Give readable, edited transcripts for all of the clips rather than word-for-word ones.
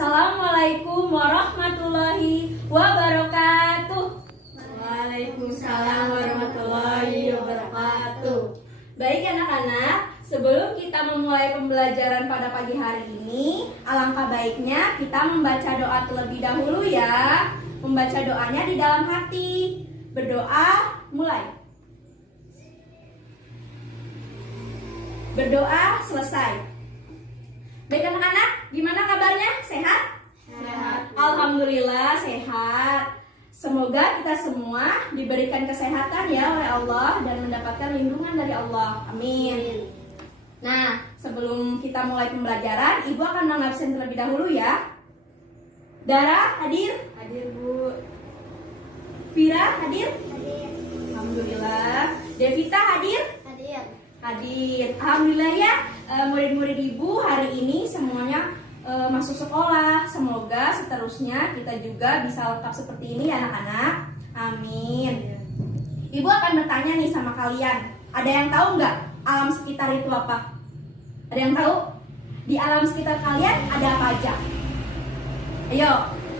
Assalamualaikum warahmatullahi wabarakatuh. Waalaikumsalam warahmatullahi wabarakatuh. Baik anak-anak, sebelum kita memulai pembelajaran pada pagi hari ini, alangkah baiknya kita membaca doa terlebih dahulu ya. Membaca doanya di dalam hati. Berdoa, mulai. Berdoa, selesai. Baik anak-anak, gimana kabarnya? Sehat? Sehat. Alhamdulillah sehat. Semoga kita semua diberikan kesehatan ya oleh Allah dan mendapatkan lindungan dari Allah. Amin. Nah, sebelum kita mulai pembelajaran, Ibu akan mengabsen terlebih dahulu ya. Dara hadir? Hadir Bu. Vira hadir? Hadir. Alhamdulillah. Devita hadir? Hadir. Hadir. Alhamdulillah ya, murid-murid Ibu hari ini semuanya masuk sekolah. Semoga seterusnya kita juga bisa lengkap seperti ini ya anak-anak. Amin. Ibu akan bertanya nih sama kalian. Ada yang tahu nggak alam sekitar itu apa? Ada yang tahu? Di alam sekitar kalian ada apa aja? Ayo,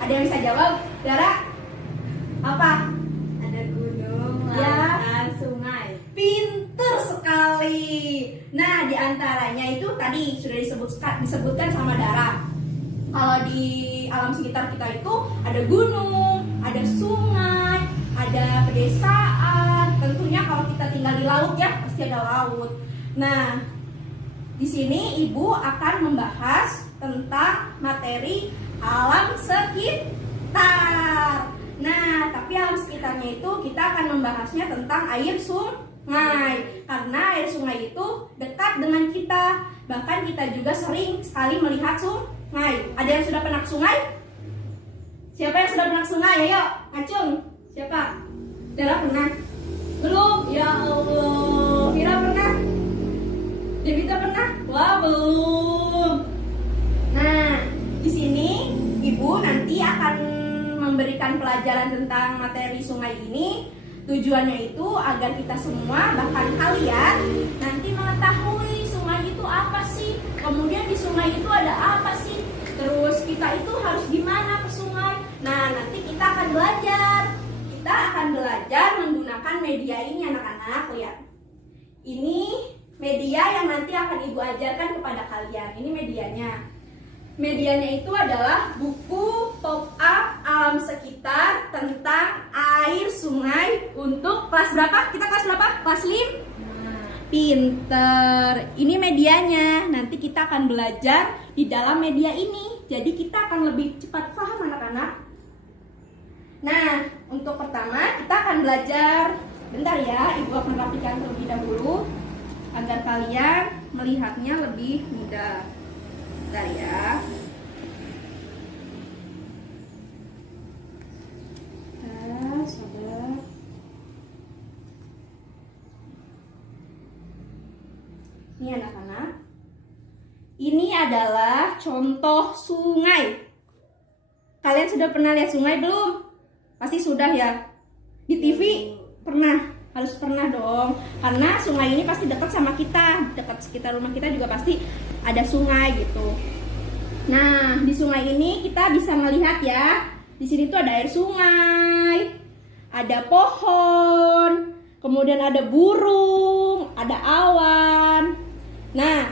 ada yang bisa jawab? Dara? Apa? Ada gunung, Ya. lautan, sungai. Pinter sekali. Nah, diantaranya itu tadi sudah disebutkan sama Dara. Kalau di alam sekitar kita itu ada gunung, ada sungai, ada pedesaan. Tentunya kalau kita tinggal di laut ya pasti ada laut. Nah, di sini Ibu akan membahas tentang materi alam sekitar. Nah, tapi alam sekitarnya itu kita akan membahasnya tentang air sungai. Karena air sungai itu dekat dengan kita. Bahkan kita juga sering sekali melihat sungai. Ada yang sudah pernah ke sungai? Siapa yang sudah pernah ke sungai? Ayo, ngacung. Siapa? Dara pernah? Belum? Ya Allah. Vira pernah? Devita pernah? Wah, belum. Nah, di sini Ibu nanti akan memberikan pelajaran tentang materi sungai ini. Tujuannya itu agar kita semua, bahkan kalian, nanti mengetahui sungai itu apa sih, kemudian di sungai itu ada apa sih, terus kita itu harus gimana ke sungai. Nah, nanti kita akan belajar. Kita akan belajar menggunakan media ini anak-anak. Lihat, ini media yang nanti akan Ibu ajarkan kepada kalian. Ini medianya. Medianya itu adalah buku top up alam sekitar tentang air sungai untuk kelas berapa? Kita kelas berapa? Kelas 5? Pinter. Ini medianya. Nanti kita akan belajar di dalam media ini. Jadi kita akan lebih cepat paham anak-anak. Nah, untuk pertama kita akan belajar. Bentar ya, Ibu akan rapikan terlebih dahulu agar kalian melihatnya lebih mudah. Bentar ya. Sabar. Ini anak-anak. Ini adalah contoh sungai. Kalian sudah pernah lihat sungai belum? Pasti sudah ya. Di TV pernah. Harus pernah dong. Karena sungai ini pasti dekat sama kita. Dekat sekitar rumah kita juga pasti ada sungai gitu. Nah, di sungai ini kita bisa melihat ya. Di sini tuh ada air sungai, ada pohon, kemudian ada burung, ada awan. Nah,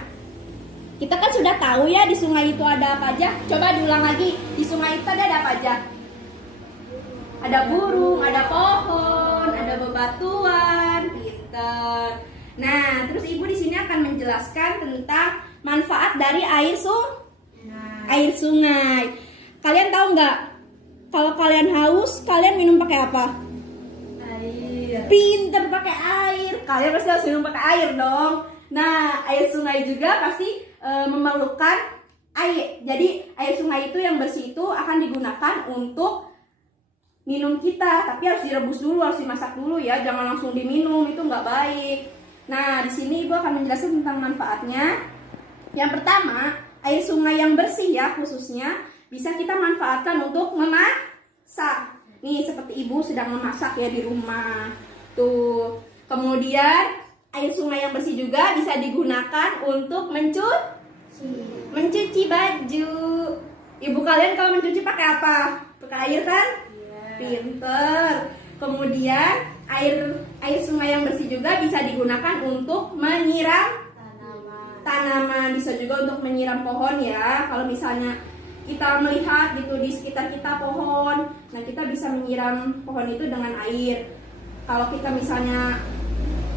kita kan sudah tahu ya di sungai itu ada apa aja. Coba diulang lagi. Di sungai itu ada apa aja? Ada burung, ada pohon, ada bebatuan. Pinter. Nah, terus Ibu di sini akan menjelaskan tentang manfaat dari air sungai. Kalian tahu nggak? Kalau kalian haus, kalian minum pakai apa? Air. Pinter, pakai air. Kalian pasti harus minum pakai air dong. Nah, air sungai juga pasti memerlukan air. Jadi air sungai itu yang bersih itu akan digunakan untuk minum kita. Tapi harus direbus dulu, harus dimasak dulu ya. Jangan langsung diminum, itu nggak baik. Nah, di sini Ibu akan menjelaskan tentang manfaatnya. Yang pertama, air sungai yang bersih ya khususnya bisa kita manfaatkan untuk memasak. Nih seperti Ibu sedang memasak ya di rumah. Tuh. Kemudian air sungai yang bersih juga bisa digunakan untuk mencuci baju. Ibu kalian kalau mencuci pakai apa? Pakai air kan? Iya. Pinter. Kemudian air sungai yang bersih juga bisa digunakan untuk menyiram tanaman, bisa juga untuk menyiram pohon ya. Kalau misalnya kita melihat gitu di sekitar kita pohon, nah kita bisa menyiram pohon itu dengan air. Kalau kita misalnya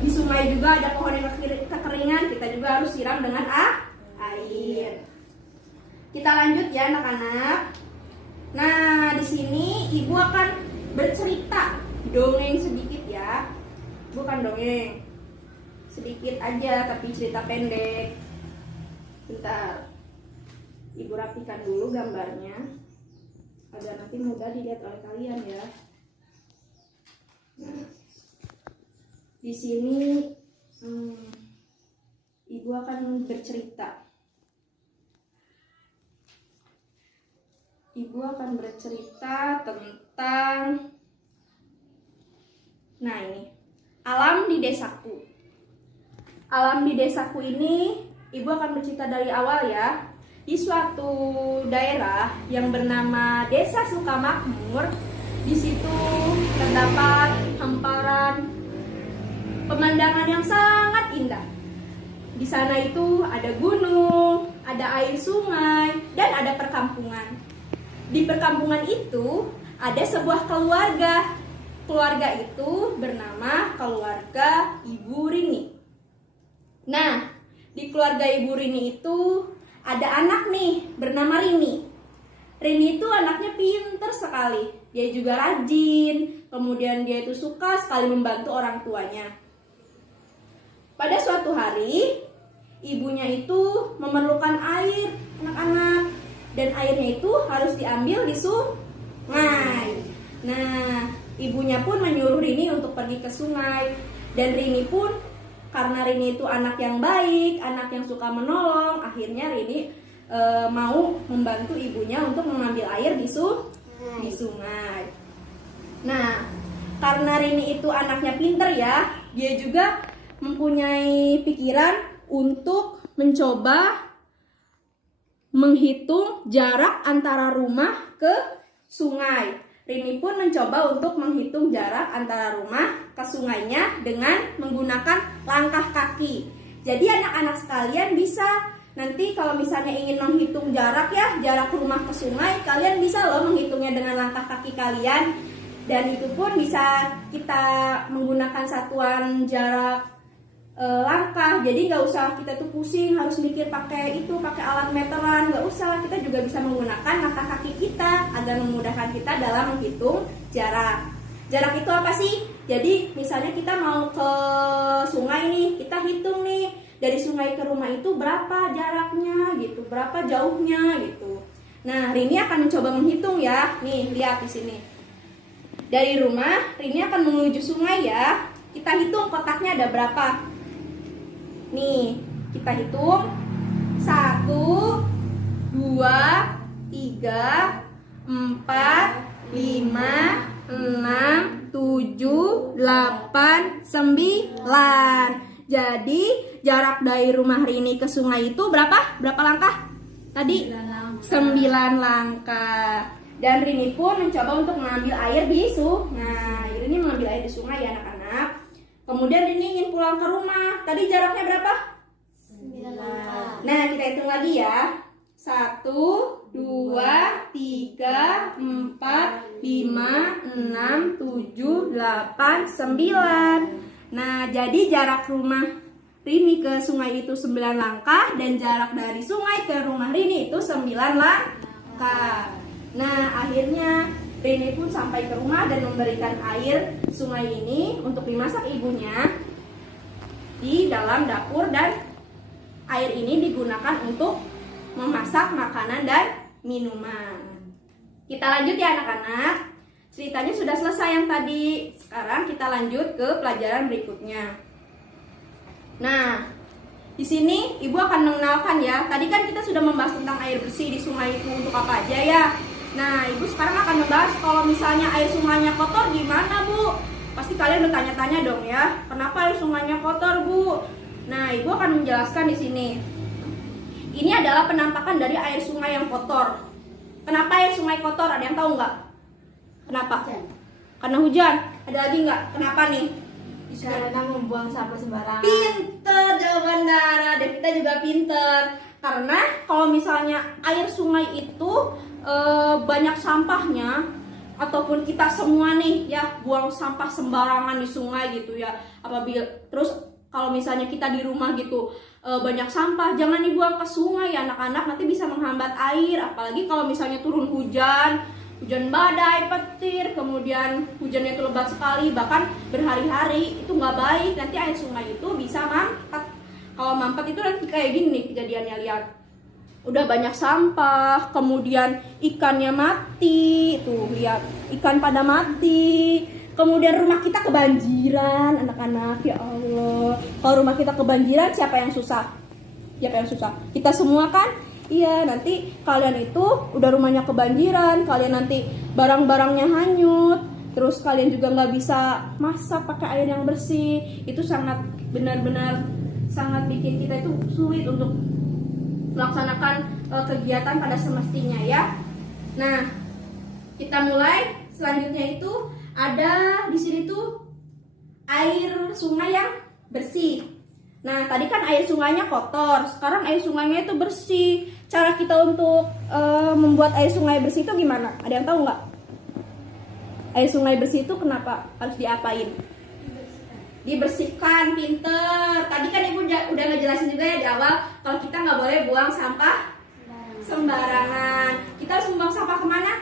di sungai juga ada pohon yang kekeringan, kita juga harus siram dengan air. Kita lanjut ya anak-anak. Nah, di sini ibu akan bercerita dongeng sedikit ya. Bukan dongeng. Sedikit aja tapi cerita pendek. Bentar. Ibu rapikan dulu gambarnya agar nanti mudah dilihat oleh kalian ya. Nah, di sini ibu akan bercerita. Ibu akan bercerita tentang alam di desaku. Alam di desaku ini ibu akan bercerita dari awal ya. Di suatu daerah yang bernama Desa Sukamakmur, di situ terdapat hamparan pemandangan yang sangat indah. Di sana itu ada gunung, ada air sungai, dan ada perkampungan. Di perkampungan itu ada sebuah keluarga. Keluarga itu bernama keluarga Ibu Rini. Nah, di keluarga Ibu Rini itu ada anak nih bernama Rini. Rini itu anaknya pinter sekali. Dia juga rajin. Kemudian dia itu suka sekali membantu orang tuanya. Pada suatu hari, ibunya itu memerlukan air anak-anak. Dan airnya itu harus diambil di sungai. Nah, ibunya pun menyuruh Rini untuk pergi ke sungai. Dan Rini pun, karena Rini itu anak yang baik, anak yang suka menolong, akhirnya Rini mau membantu ibunya untuk mengambil air di sungai. Nah, karena Rini itu anaknya pinter ya, dia juga mempunyai pikiran untuk mencoba menghitung jarak antara rumah ke sungai. Rini pun mencoba untuk menghitung jarak antara rumah ke sungainya dengan menggunakan langkah kaki. Jadi anak-anak sekalian bisa nanti kalau misalnya ingin menghitung jarak ya, jarak rumah ke sungai, kalian bisa loh menghitungnya dengan langkah kaki kalian. Dan itu pun bisa kita menggunakan satuan jarak langkah. Jadi nggak usah kita tuh pusing harus mikir pakai alat meteran, nggak usah. Kita juga bisa menggunakan langkah kaki kita agar memudahkan kita dalam menghitung jarak. Jarak itu apa sih? Jadi misalnya kita mau ke sungai nih, kita hitung nih dari sungai ke rumah itu berapa jaraknya gitu, berapa jauhnya gitu. Nah, Rini akan mencoba menghitung ya. Nih, lihat di sini. Dari rumah, Rini akan menuju sungai ya. Kita hitung kotaknya ada berapa. Nih, kita hitung 1, 2, 3, 4, 5, 6, 7, 8, 9. Jadi jarak dari rumah Rini ke sungai itu berapa? Berapa langkah? Tadi 9 langkah. Dan Rini pun mencoba untuk mengambil air di sungai. Rini mengambil air di sungai ya anak-anak. Kemudian Rini ingin pulang ke rumah. Tadi jaraknya berapa? 9 langkah. Nah, kita hitung lagi ya. 1, 2, 3, 4, 5, 6, 7, 8, 9. Nah, jadi jarak rumah Rini ke sungai itu 9 langkah. Dan jarak dari sungai ke rumah Rini itu 9 langkah. Nah, akhirnya Rini pun sampai ke rumah dan memberikan air sungai ini untuk dimasak ibunya di dalam dapur. Dan air ini digunakan untuk memasak makanan dan minuman. Kita lanjut ya anak-anak. Ceritanya sudah selesai yang tadi. Sekarang kita lanjut ke pelajaran berikutnya. Nah, di sini ibu akan mengenalkan ya. Tadi kan kita sudah membahas tentang air bersih di sungai itu untuk apa aja ya. Nah, ibu sekarang akan membahas kalau misalnya air sungainya kotor gimana bu? Pasti kalian bertanya-tanya dong ya. Kenapa air sungainya kotor bu? Nah, ibu akan menjelaskan di sini. Ini adalah penampakan dari air sungai yang kotor. Kenapa air sungai kotor? Ada yang tahu nggak? Kenapa? Hujan. Karena hujan. Ada lagi nggak? Kenapa nih? Karena membuang sampah sembarangan. Pinter jawaban Dara. Devita juga pinter. Karena kalau misalnya air sungai itu banyak sampahnya, ataupun kita semua nih ya buang sampah sembarangan di sungai gitu ya. Apabila terus kalau misalnya kita di rumah gitu banyak sampah, jangan dibuang ke sungai ya anak-anak, nanti bisa menghambat air. Apalagi kalau misalnya turun hujan badai, petir, kemudian hujannya itu lebat sekali, bahkan berhari-hari, itu nggak baik. Nanti air sungai itu bisa mampet. Kalau mampet itu nanti kayak gini nih kejadiannya, lihat. Udah banyak sampah, kemudian ikannya mati, tuh lihat, ikan pada mati. Kemudian rumah kita kebanjiran, anak-anak, ya Allah. Kalau rumah kita kebanjiran, siapa yang susah? Siapa yang susah? Kita semua kan? Iya, nanti kalian itu udah rumahnya kebanjiran, kalian nanti barang-barangnya hanyut, terus kalian juga nggak bisa masak pakai air yang bersih. Itu sangat benar-benar sangat bikin kita itu sulit untuk melaksanakan kegiatan pada semestinya ya. Nah, kita mulai. Selanjutnya itu ada di sini tuh air sungai yang bersih. Nah, tadi kan air sungainya kotor, sekarang air sungainya itu bersih. Cara kita untuk membuat air sungai bersih itu gimana? Ada yang tahu nggak? Air sungai bersih itu kenapa harus diapain? Dibersihkan, pinter. Tadi kan ibu udah ngejelasin juga ya di awal kalau kita nggak boleh buang sampah sembarangan. Kita harus membuang sampah kemana?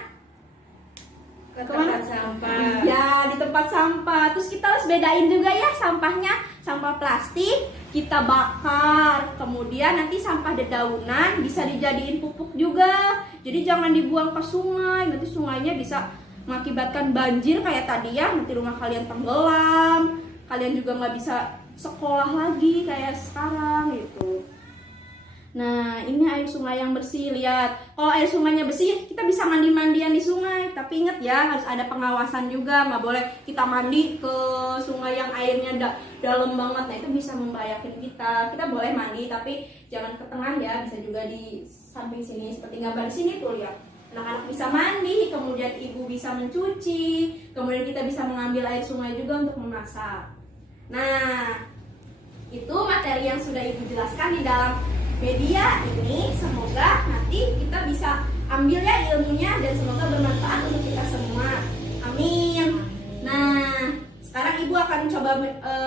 Ke tempat sampah. Ya, di tempat sampah. Terus kita harus bedain juga ya sampahnya. Sampah plastik kita bakar, kemudian nanti sampah dedaunan bisa dijadiin pupuk juga. Jadi jangan dibuang ke sungai, nanti sungainya bisa mengakibatkan banjir kayak tadi ya. Nanti rumah kalian tenggelam, kalian juga nggak bisa sekolah lagi kayak sekarang gitu. Nah, ini air sungai yang bersih, lihat. Kalau air sungainya bersih, kita bisa mandi-mandian di sungai. Tapi ingat ya, harus ada pengawasan juga. Nggak boleh kita mandi ke sungai yang airnya dalam banget. Nah, itu bisa membahayakan kita. Kita boleh mandi, tapi jangan ke tengah ya. Bisa juga di samping sini, seperti gambar di sini tuh ya. Anak-anak bisa mandi, kemudian ibu bisa mencuci, kemudian kita bisa mengambil air sungai juga untuk memasak. Nah, itu materi yang sudah ibu jelaskan di dalam media ini. Semoga nanti kita bisa ambil ya ilmunya dan semoga bermanfaat untuk kita semua. Amin. Nah, sekarang ibu akan coba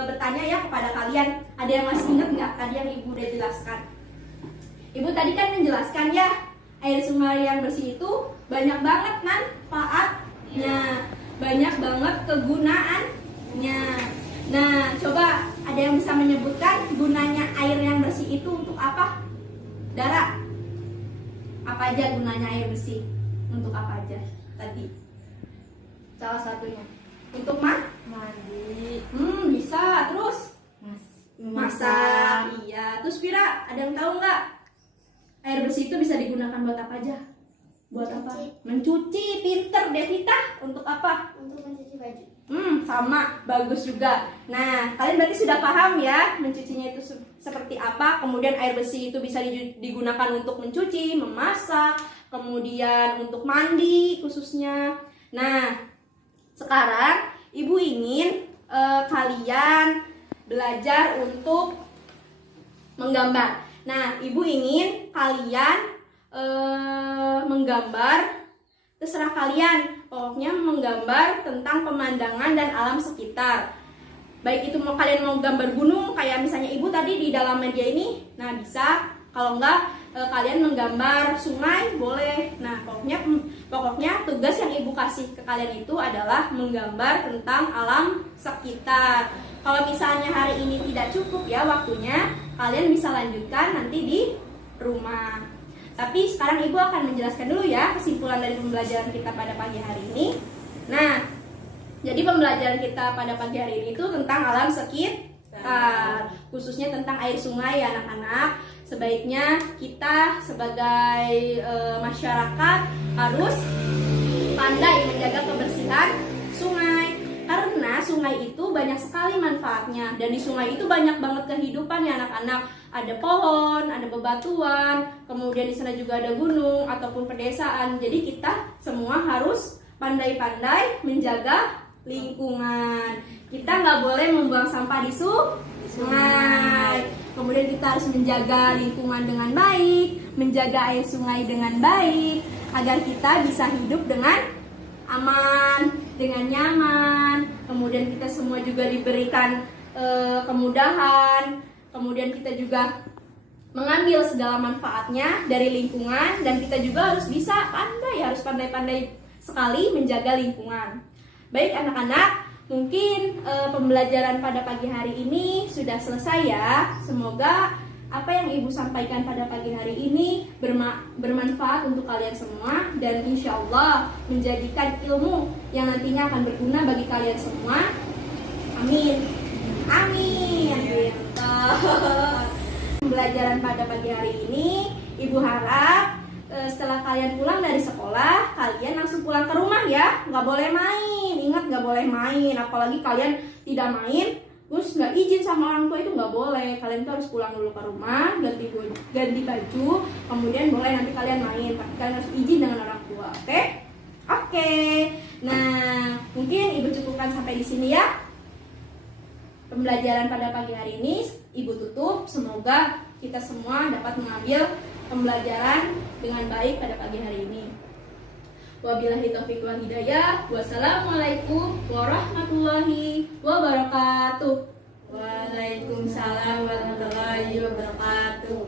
bertanya ya kepada kalian. Ada yang masih ingat nggak tadi yang ibu udah jelaskan? Ibu tadi kan menjelaskan ya, air sungai yang bersih itu banyak banget manfaatnya, banyak banget kegunaannya. Nah, coba ada yang bisa menyebutkan gunanya air yang bersih itu untuk apa? Dara, apa aja gunanya air bersih? Untuk apa aja tadi? Salah satunya untuk Mandi. Bisa. Terus masak. Iya. Terus Vira, ada yang tahu nggak? Air bersih itu bisa digunakan buat apa aja? Buat apa? Mencuci. Pinter Devita. Untuk apa? Untuk mencuci baju. Sama, bagus juga. Nah, kalian berarti sudah paham ya mencucinya itu seperti apa. Kemudian air bersih itu bisa digunakan untuk mencuci, memasak, kemudian untuk mandi khususnya. Nah, sekarang ibu ingin kalian belajar untuk menggambar. Nah, ibu ingin kalian menggambar, terserah kalian. Pokoknya menggambar tentang pemandangan dan alam sekitar. Baik itu kalian mau gambar gunung kayak misalnya ibu tadi di dalam media ini, nah bisa. Kalau enggak kalian menggambar sungai boleh. Nah, pokoknya tugas yang ibu kasih ke kalian itu adalah menggambar tentang alam sekitar. Kalau misalnya hari ini tidak cukup ya waktunya, kalian bisa lanjutkan nanti di rumah. Tapi sekarang ibu akan menjelaskan dulu ya kesimpulan dari pembelajaran kita pada pagi hari ini. Nah, jadi pembelajaran kita pada pagi hari ini itu tentang alam sekitar, khususnya tentang air sungai ya anak-anak. Sebaiknya kita sebagai masyarakat harus pandai menjaga kebersihan sungai. Karena sungai itu banyak sekali manfaatnya, dan di sungai itu banyak banget kehidupan ya anak-anak. ada pohon, ada bebatuan, kemudian di sana juga ada gunung ataupun pedesaan. Jadi kita semua harus pandai-pandai menjaga lingkungan. Kita nggak boleh membuang sampah di sungai. Kemudian kita harus menjaga lingkungan dengan baik, menjaga air sungai dengan baik, agar kita bisa hidup dengan aman, dengan nyaman. Kemudian kita semua juga diberikan kemudahan. Kemudian kita juga mengambil segala manfaatnya dari lingkungan, dan kita juga harus bisa harus pandai-pandai sekali menjaga lingkungan. Baik anak-anak, mungkin pembelajaran pada pagi hari ini sudah selesai ya. Semoga apa yang Ibu sampaikan pada pagi hari ini bermanfaat untuk kalian semua, dan insya Allah menjadikan ilmu yang nantinya akan berguna bagi kalian semua. Amin. Amin. Pembelajaran pada pagi hari ini, Ibu harap setelah kalian pulang dari sekolah, kalian langsung pulang ke rumah ya. Nggak boleh main, ingat nggak boleh main. Apalagi kalian tidak main terus nggak izin sama orang tua, itu nggak boleh. Kalian tuh harus pulang dulu ke rumah, ganti baju, kemudian boleh nanti kalian main. Tapi kalian harus izin dengan orang tua, oke? Oke. Nah, mungkin Ibu cukupkan sampai di sini ya. Pembelajaran pada pagi hari ini Ibu tutup. Semoga kita semua dapat mengambil pembelajaran dengan baik pada pagi hari ini. Wabillahi taufiq wal hidayah. Wassalamualaikum warahmatullahi wabarakatuh. Waalaikumsalam warahmatullahi wabarakatuh.